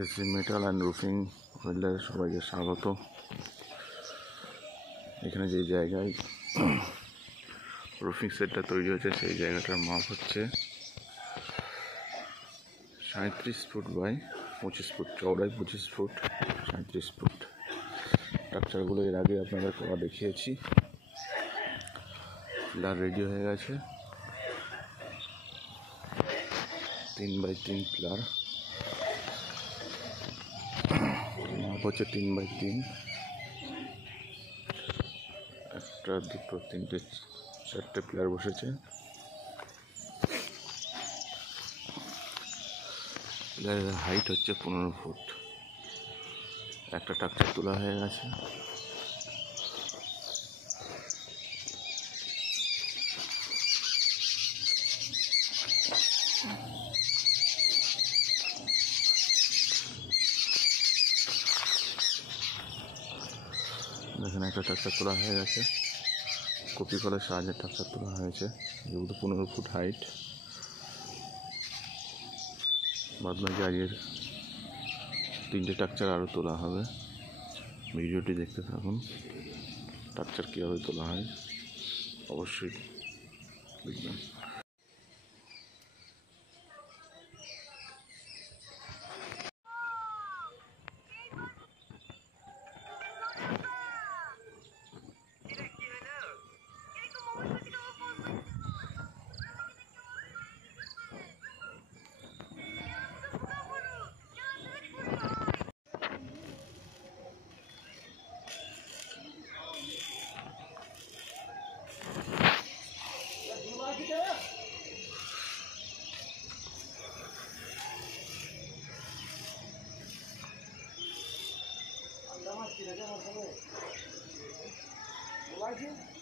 AC metal and roofing ওয়েল্ডারে সবাইকে স্বাগত। এখানে যে জায়গায় রুফিং সেটটা তৈরি হচ্ছে সেই জায়গাটার মাপ হচ্ছে 37 ফুট বাই 25 ফুট, চওড়ায় 25 ফুট, 37 ফুট। স্ট্রাকচারগুলো এর আগে আপনাদের করা দেখিয়েছি। পিলার রেডি হয়ে গেছে, 3 বাই 3 পিলার, মাপ হচ্ছে 3 বাই 3, 1 2 3 4টে পিলার বসেছে। পিলারের হাইট হচ্ছে 15 ফুট। একটা স্ট্রাকচার তোলা হয়ে গেছে। এখানে একটা স্ট্রাকচার তোলা হয়ে গেছে, কপি কলার সাহায্যে স্ট্রাকচার তোলা হয়েছে, যেহেতু 15 ফুট হাইট। বাদবাকি আগের 3টে স্ট্রাকচার আরও তোলা হবে। ভিডিওটি দেখতে থাকুন, স্ট্রাকচার কীভাবে তোলা হয় অবশ্যই দেখবেন। Like it?